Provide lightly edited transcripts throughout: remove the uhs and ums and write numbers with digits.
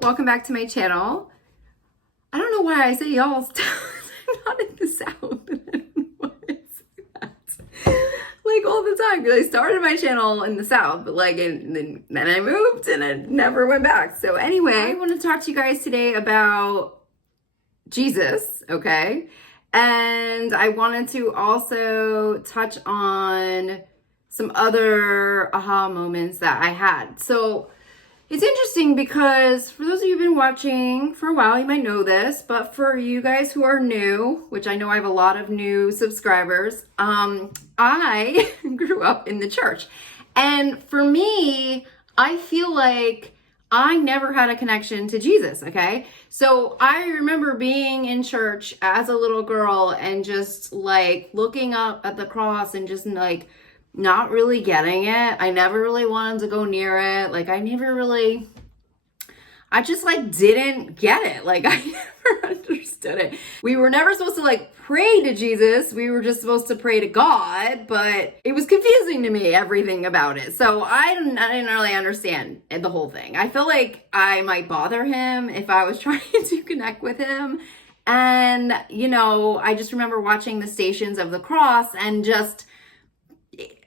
welcome back to my channel. I don't know why I say y'all still. I'm not in the South. I don't know why I say that. Like all the time, because I started my channel in the South, but then I moved and I never went back. So anyway, I want to talk to you guys today about Jesus, okay? And I wanted to also touch on some other aha moments that I had. So it's interesting because for those of you who've been watching for a while, you might know this, but for you guys who are new, which I know I have a lot of new subscribers, I grew up in the church. And for me, I feel like I never had a connection to Jesus, okay? So I remember being in church as a little girl and just like looking up at the cross and just like not really getting it. I never really wanted to go near it. Like I just like didn't get it. Like I never understood it. We were never supposed to like pray to Jesus. We were just supposed to pray to God, but it was confusing to me, everything about it. So I didn't really understand the whole thing. I feel like I might bother him if I was trying to connect with him. And, you know, I just remember watching the Stations of the Cross and just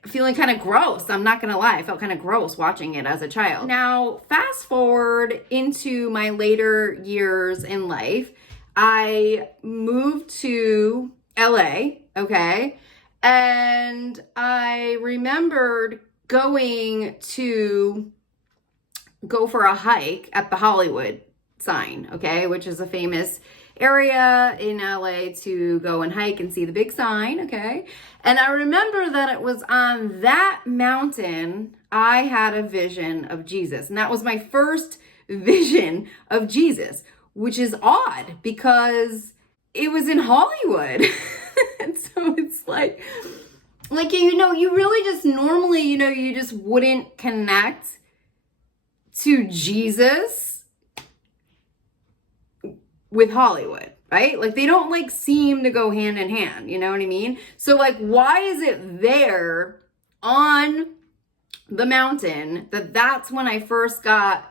feeling kind of gross. I'm not gonna lie, I felt kind of gross watching it as a child. Now, fast forward into my later years in life, I moved to LA, okay? And I remembered going to go for a hike at the Hollywood sign, okay? Which is a famous area in LA to go and hike and see the big sign, okay? And I remember that it was on that mountain I had a vision of Jesus. And that was my first vision of Jesus, which is odd because it was in Hollywood. And so it's like, you know, you really just normally, you know, you just wouldn't connect to Jesus with Hollywood, right? Like they don't like seem to go hand in hand, you know what I mean? So like, why is it there on the mountain that's when I first got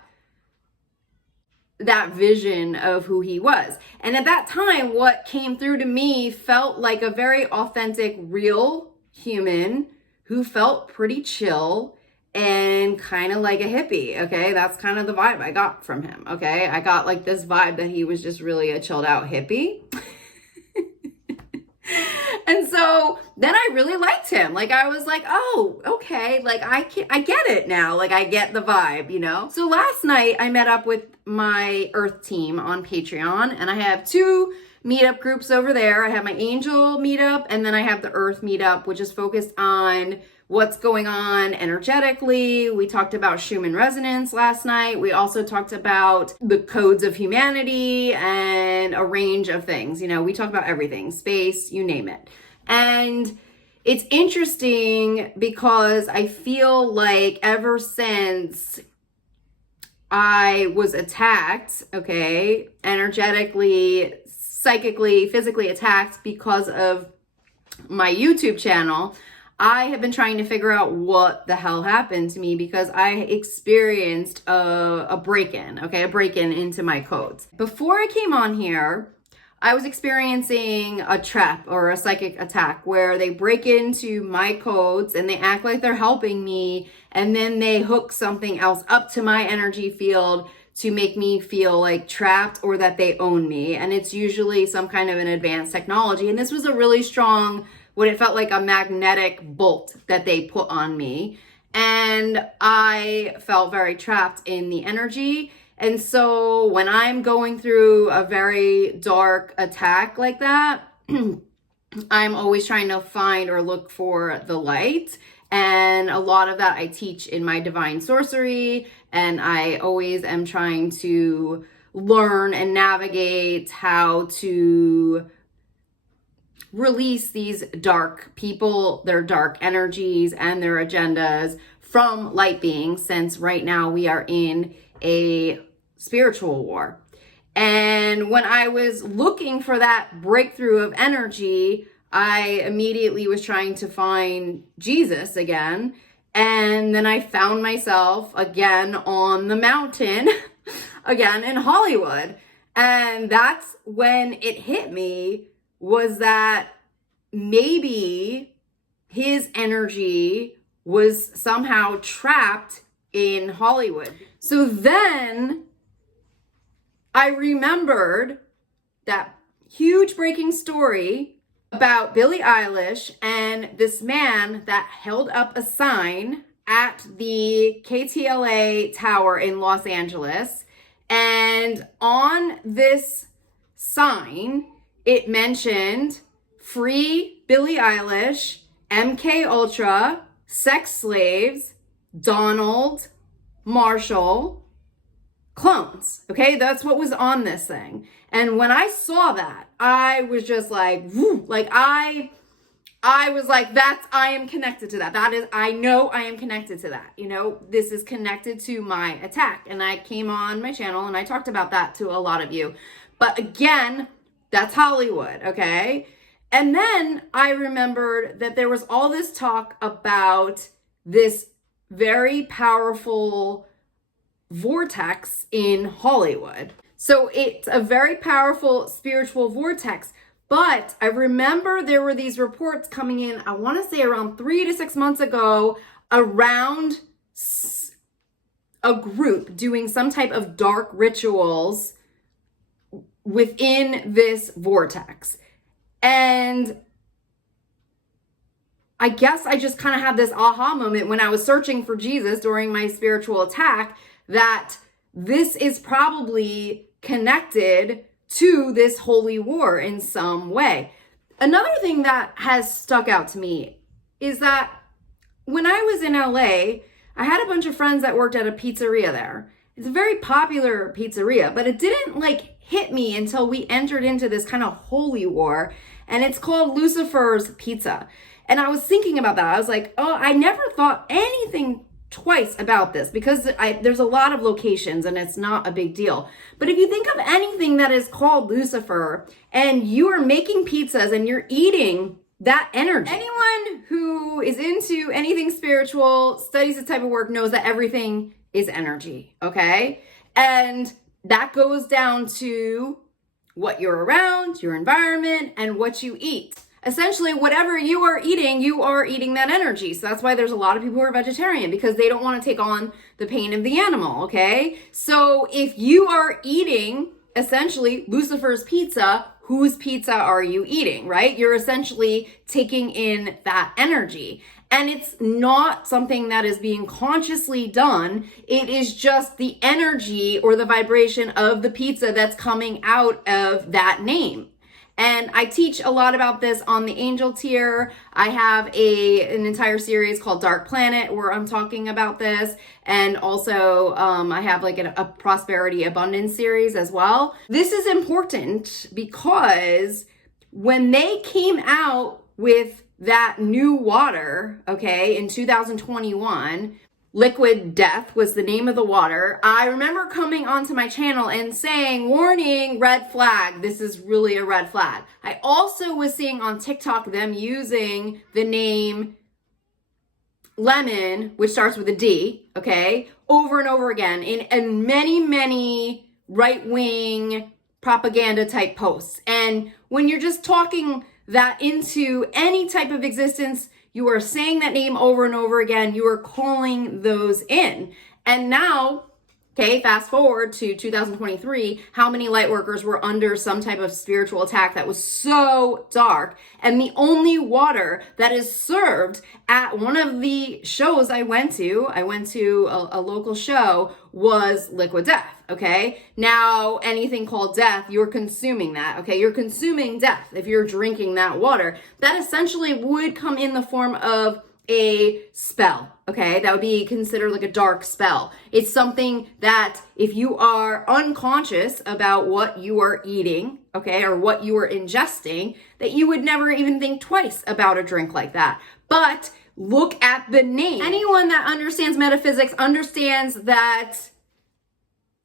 that vision of who he was? And at that time, what came through to me felt like a very authentic, real human who felt pretty chill and kind of like a hippie, okay? That's kind of the vibe I got from him, okay? I got like this vibe that he was just really a chilled out hippie. And so then I really liked him. Like I was like, oh, okay, like I get it now. Like I get the vibe, you know? So last night I met up with my Earth team on Patreon, and I have two meetup groups over there. I have my Angel meetup, and then I have the Earth meetup, which is focused on what's going on energetically. We talked about Schumann resonance last night. We also talked about the codes of humanity and a range of things. You know, we talked about everything, space, you name it. And it's interesting because I feel like ever since I was attacked, okay, energetically, psychically, physically attacked because of my YouTube channel, I have been trying to figure out what the hell happened to me because I experienced a break-in, okay, a break-in into my codes. Before I came on here, I was experiencing a trap or a psychic attack where they break into my codes and they act like they're helping me, and then they hook something else up to my energy field to make me feel like trapped or that they own me. And it's usually some kind of an advanced technology. And this was a really strong, what it felt like a magnetic bolt that they put on me. And I felt very trapped in the energy. And so when I'm going through a very dark attack like that, I'm always trying to find or look for the light. And a lot of that I teach in my divine sorcery. And I always am trying to learn and navigate how to release these dark people, their dark energies and their agendas from light beings, since right now we are in a spiritual war. And when I was looking for that breakthrough of energy, I immediately was trying to find Jesus again. And then I found myself again on the mountain again in Hollywood. And that's when it hit me, was that maybe his energy was somehow trapped in Hollywood. So then I remembered that huge breaking story about Billie Eilish and this man that held up a sign at the KTLA Tower in Los Angeles. And on this sign, it mentioned free Billie Eilish, MK Ultra, sex slaves, Donald, Marshall, clones. Okay, that's what was on this thing. And when I saw that, I was just like, woo, like I was like, I am connected to that. That is, I know I am connected to that. You know, this is connected to my attack. And I came on my channel and I talked about that to a lot of you. But again, that's Hollywood, okay? And then I remembered that there was all this talk about this very powerful vortex in Hollywood. So it's a very powerful spiritual vortex. But I remember there were these reports coming in, I want to say around 3 to 6 months ago, around a group doing some type of dark rituals within this vortex. And I guess I just kind of had this aha moment when I was searching for Jesus during my spiritual attack, that this is probably connected to this holy war in some way. Another thing that has stuck out to me is that when I was in LA, I had a bunch of friends that worked at a pizzeria there. It's a very popular pizzeria, but it didn't like hit me until we entered into this kind of holy war, and it's called Lucifer's Pizza. And I was thinking about that. I was like, oh, I never thought anything twice about this because there's a lot of locations and it's not a big deal. But if you think of anything that is called Lucifer and you are making pizzas and you're eating that energy, anyone who is into anything spiritual, studies this type of work, knows that everything is energy, okay? And that goes down to what you're around, your environment, and what you eat. Essentially, whatever you are eating that energy. So that's why there's a lot of people who are vegetarian, because they don't want to take on the pain of the animal, okay? So if you are eating, essentially, Lucifer's pizza, whose pizza are you eating, right? You're essentially taking in that energy. And it's not something that is being consciously done. It is just the energy or the vibration of the pizza that's coming out of that name. And I teach a lot about this on the angel tier. I have an entire series called Dark Planet where I'm talking about this. And also I have like a prosperity abundance series as well. This is important because when they came out with that new water, okay, in 2021, Liquid Death was the name of the water. I remember coming onto my channel and saying, warning, red flag. This is really a red flag. I also was seeing on TikTok them using the name Lemon, which starts with a D, okay, over and over again in many, many right-wing propaganda type posts. And when you're just talking that into any type of existence, you are saying that name over and over again. You are calling those in. And now, okay, fast forward to 2023, how many light workers were under some type of spiritual attack that was so dark? And the only water that is served at one of the shows I went to a local show, was Liquid Death, okay? Now, anything called death, you're consuming that, okay? You're consuming death if you're drinking that water. That essentially would come in the form of a spell, okay? That would be considered like a dark spell. It's something that if you are unconscious about what you are eating, okay, or what you are ingesting, that you would never even think twice about a drink like that. But look at the name. Anyone that understands metaphysics understands that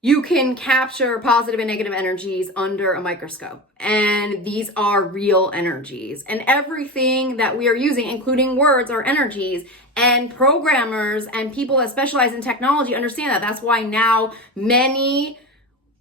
you can capture positive and negative energies under a microscope. And these are real energies. And everything that we are using, including words, are energies. And programmers and people that specialize in technology understand that. That's why now many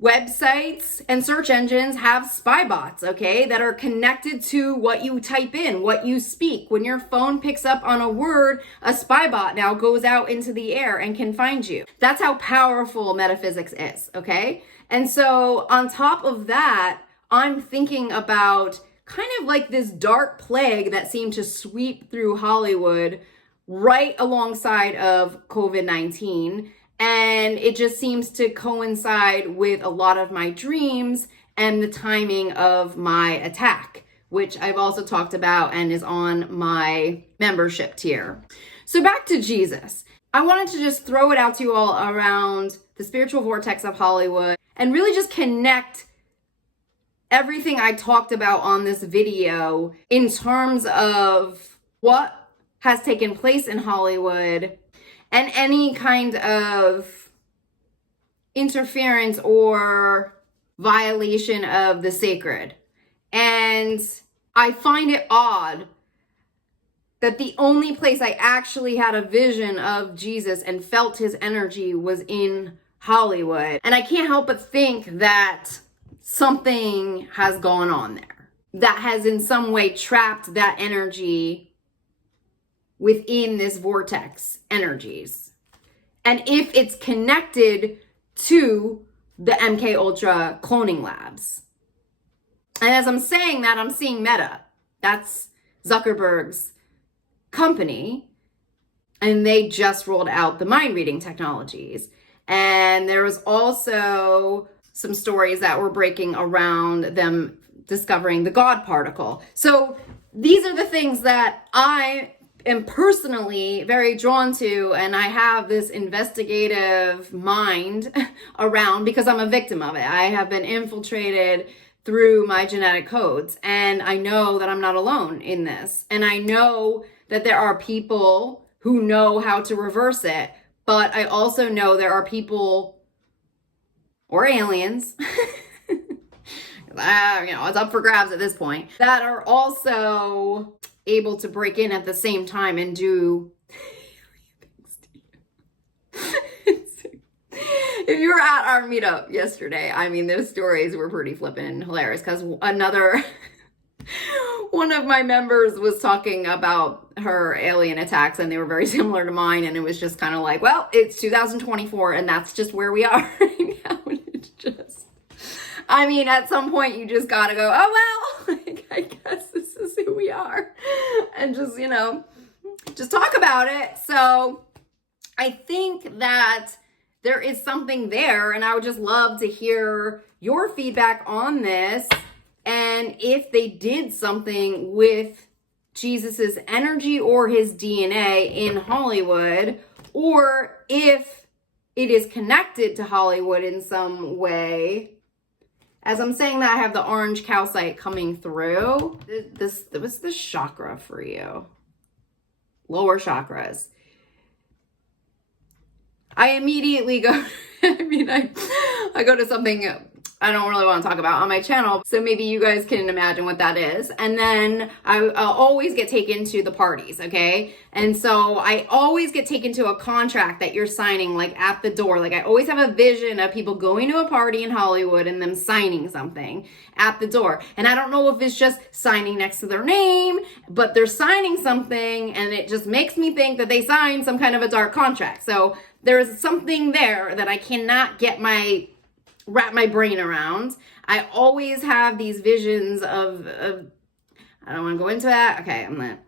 websites and search engines have spy bots, okay, that are connected to what you type in, what you speak. When your phone picks up on a word, a spy bot now goes out into the air and can find you. That's how powerful metaphysics is, okay? And so on top of that, I'm thinking about kind of like this dark plague that seemed to sweep through Hollywood right alongside of COVID-19. And it just seems to coincide with a lot of my dreams and the timing of my attack, which I've also talked about and is on my membership tier. So back to Jesus. I wanted to just throw it out to you all around the spiritual vortex of Hollywood and really just connect everything I talked about on this video in terms of what has taken place in Hollywood and any kind of interference or violation of the sacred. And I find it odd that the only place I actually had a vision of Jesus and felt his energy was in Hollywood. And I can't help but think that something has gone on there that has in some way trapped that energy within this vortex energies. And if it's connected to the MK Ultra cloning labs. And as I'm saying that, I'm seeing Meta. That's Zuckerberg's company. And they just rolled out the mind reading technologies. And there was also some stories that were breaking around them discovering the God particle. So these are the things that I am personally very drawn to, and I have this investigative mind around because I'm a victim of it. I have been infiltrated through my genetic codes, and I know that I'm not alone in this. And I know that there are people who know how to reverse it, but I also know there are people or aliens it's up for grabs at this point, that are also able to break in at the same time and do If you were at our meetup yesterday, I mean, those stories were pretty flippin' hilarious because one of my members was talking about her alien attacks and they were very similar to mine, and it was just kind of like, well, it's 2024 and that's just where we are right now. And it's just, I mean, at some point you just gotta go, oh well, I guess this is who we are, and just, just talk about it. So I think that there is something there, and I would just love to hear your feedback on this, and if they did something with Jesus's energy or his DNA in Hollywood, or if it is connected to Hollywood in some way. As I'm saying that, I have the orange calcite coming through. What's the chakra for you? Lower chakras. I immediately go, I go to something I don't really want to talk about on my channel, so maybe you guys can imagine what that is. And then I'll always get taken to the parties, okay? And so I always get taken to a contract that you're signing, like at the door. Like I always have a vision of people going to a party in Hollywood and them signing something at the door. And I don't know if it's just signing next to their name, but they're signing something, and it just makes me think that they signed some kind of a dark contract. So there is something there that I cannot wrap my brain around. I always have these visions of I don't want to go into that. Okay, I'm gonna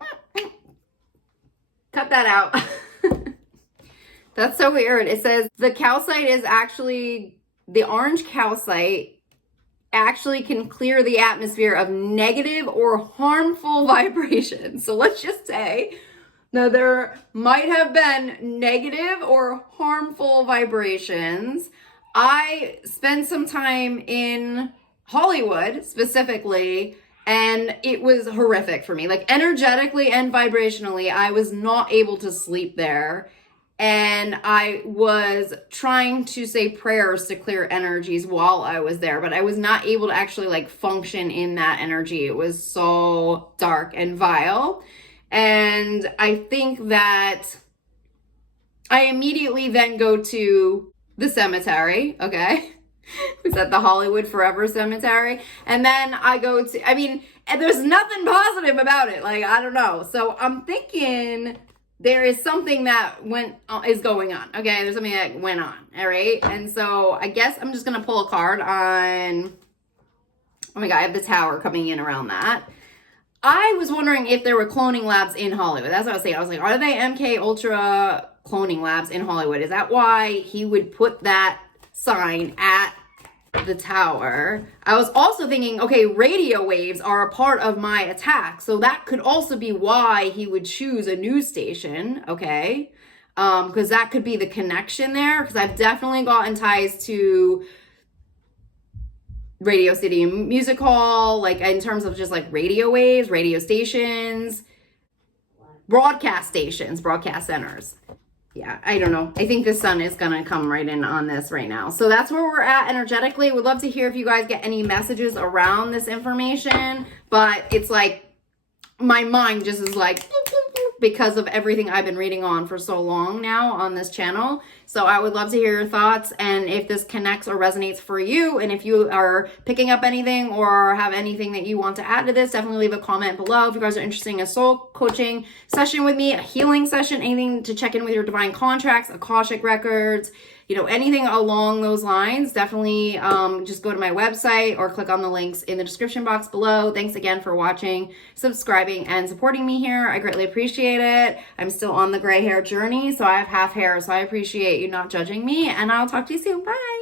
cut that out. That's so weird. It says the calcite is actually, the orange calcite actually can clear the atmosphere of negative or harmful vibrations. So let's just say, now, there might have been negative or harmful vibrations. I spent some time in Hollywood specifically, and it was horrific for me. Like energetically and vibrationally, I was not able to sleep there. And I was trying to say prayers to clear energies while I was there, but I was not able to actually function in that energy. It was so dark and vile. And I think that I immediately then go to the cemetery, okay? who's at the Hollywood Forever Cemetery. And then I go to, I mean, and there's nothing positive about it. Like, I don't know. So I'm thinking there is something that is going on. Okay, there's something that went on. All right. And so I guess I'm just gonna pull a card on. Oh my God, I have the Tower coming in around that. I was wondering if there were cloning labs in Hollywood. That's what I was saying. I was like, are they MK Ultra cloning labs in Hollywood? Is that why he would put that sign at the Tower? I was also thinking, okay, radio waves are a part of my attack. So that could also be why he would choose a news station. Okay. Because that could be the connection there. Because I've definitely gotten ties to Radio City Music Hall, like in terms of just like radio waves, radio stations, broadcast stations, broadcast centers. Yeah, I don't know. I think the sun is going to come right in on this right now. So that's where we're at energetically. Would love to hear if you guys get any messages around this information, but it's like my mind just is like because of everything I've been reading on for so long now on this channel. So I would love to hear your thoughts and if this connects or resonates for you. And if you are picking up anything or have anything that you want to add to this, definitely leave a comment below. If you guys are interested in a soul coaching session with me, a healing session, anything to check in with your divine contracts, Akashic records, you know, anything along those lines, definitely just go to my website or click on the links in the description box below. Thanks again for watching, subscribing, and supporting me here. I greatly appreciate it. I'm still on the gray hair journey, so I have half hair, so I appreciate you not judging me, and I'll talk to you soon. Bye.